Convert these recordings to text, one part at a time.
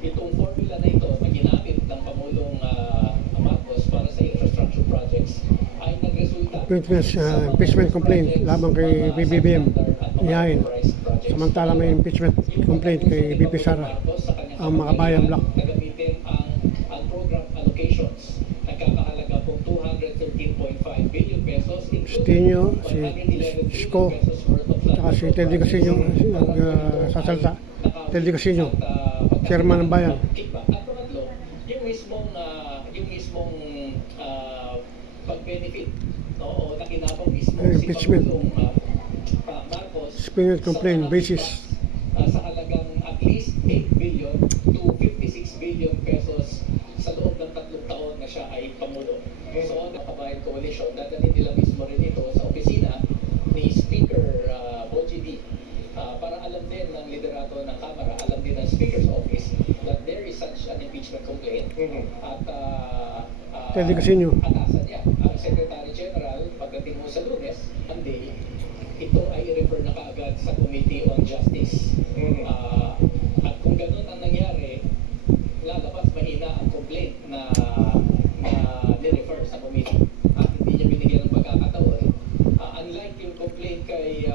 itong formula na ito na ginamit ng Pangulong Marcos para sa infrastructure projects ay nagresulta Impeachment complaint laban kay BBM ihain. Samantala may impeachment complaint kay BP Sara ang mga bayan block. Nagamitin ang program allocations nagkakahalaga pong 213.5 billion pesos Stinio, si Isko, saka si Teddy Casino sasalta. Teddy Casino, chairman ng bayan. At pangatlo, yung mismong pag-benefit o nakinabang mismo Impeachment. si Pangulong Marcos Impeachment complaint basis. sa halagang at least 8 billion to 56 billion pesos sa loob ng 3 taon na siya ay Pangulo. So, ang Kabayan Coalition, dadalhin nila mismo rin ito sa opisina ni Speaker Boji D. Para alam din ng liderato ng Kamara, alam din ng Speaker's Office that there is such an impeachment complaint. At Teddy Casino. atasan niya ang Secretary General pagdating mo sa Lunes, Monday, ito ay i-refer na kaagad sa Committee on Justice. At kung ganun ang nangyari, lalabas mahina ang complaint na ni-refer sa committee at hindi niya binigyan ng pagkakataon. Unlike yung complaint kay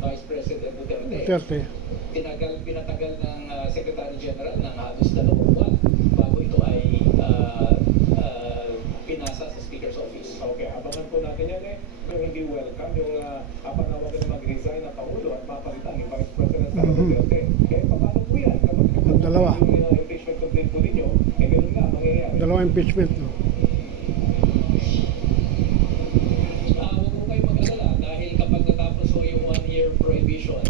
Vice President Duterte, pinatagal ng Secretary General ng halos 2 buwan bago ito ay pinasa sa Speaker's Office. Okay, abangan po natin yan yung hindi welcome, yung panawagan na mag-resign ng Pangulo at papalitan ni Vice President Sara Duterte. Paano po yan? Ang dalawa. Yung impeachment complaint po ninyo, ganun nga, mangyayari. Dalawa impeachment. No? Huwag po kayo mag-alala dahil kapag natapos po yung 1-year prohibition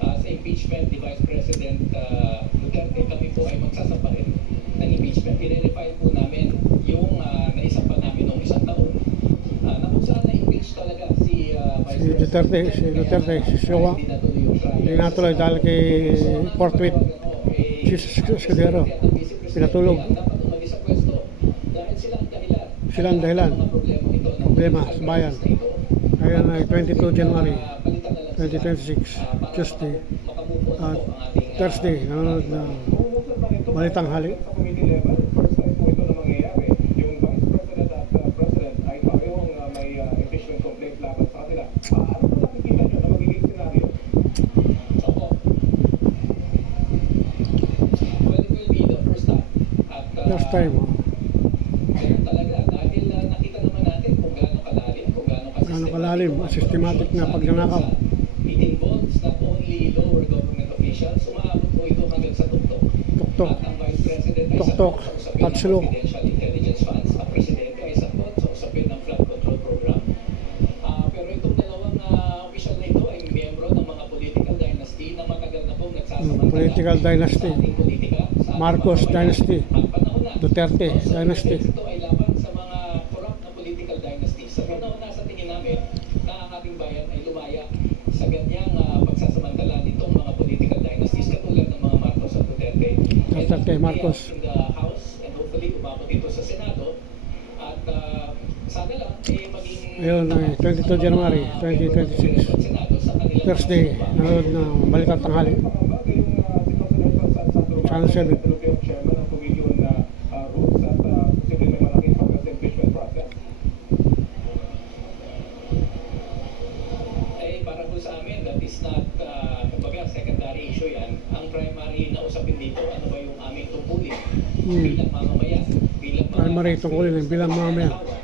sa impeachment ni Vice President Duterte, kami po ay magsasampa rin ng impeachment. I-verify po namin yung naisampa namin noong 1 taon na kung saan na-impeach talaga si Vice President. Si Duterte, si Siwa. Hindi natuloy dahil kay Portwit. Si Escudero. Pinatulog. Dapat umalis sa pwesto dahil Sila ang dahilan. Problema sa bayan. Kaya na 22 January 2026, Tuesday at Thursday, nanonood na Balitang Hali. Sa committee level, first time po ito na mangyayari. Yung Vice President at President ay parehong may impeachment complaint laban sa kanila. Ano po nakikita nyo na magiging scenario? Opo. Well, it will be the first time. At First time. ganun talaga. Dahil nakita naman natin kung gaano kalalim, kung gaano Gaano kalalim, systematic na pagnanakaw. It involves not only lower government officials, umaabot po ito hanggang sa tuktok. Tuktok. At ang Vice President ay Tuktok. sagot sa usapin ng Patsulong. confidential intelligence funds. Ang Presidente ay sagot sa usapin ng flood control program. Pero itong dalawang official na ito ay miyembro ng mga political dynasty na matagal na pong nagsasamantala Political dynasty. sa ating politika, sa ating Marcos pamayanan. dynasty. At panahon na. Duterte So, dynasty. ito ay laban sa mga corrupt na political dynasty. Sa panahon na sa tingin namin na ang ating bayan ay lumaya sa ganyang pagsasamantala nitong mga political dynasties katulad ng mga Marcos at Duterte. Duterte, Marcos. In the House and hopefully umabot ito sa Senado at sana lang maging Ayun, 22 January 2026, Senado sa kanilang Thursday, nanonood ng Balitang Tanghali. Pangbaga yung si President Sandro Channel 7. yung chairman ng Committee on Rules at posibleng may malaking pagkas sa impeachment process. Para po sa amin, that is not, kumbaga, secondary issue yan. Ang primary na usapin dito, ano ba yung aming tungkulin bilang mamamayan, bilang mga Primary tungkulin bilang mamamayan. manggagawa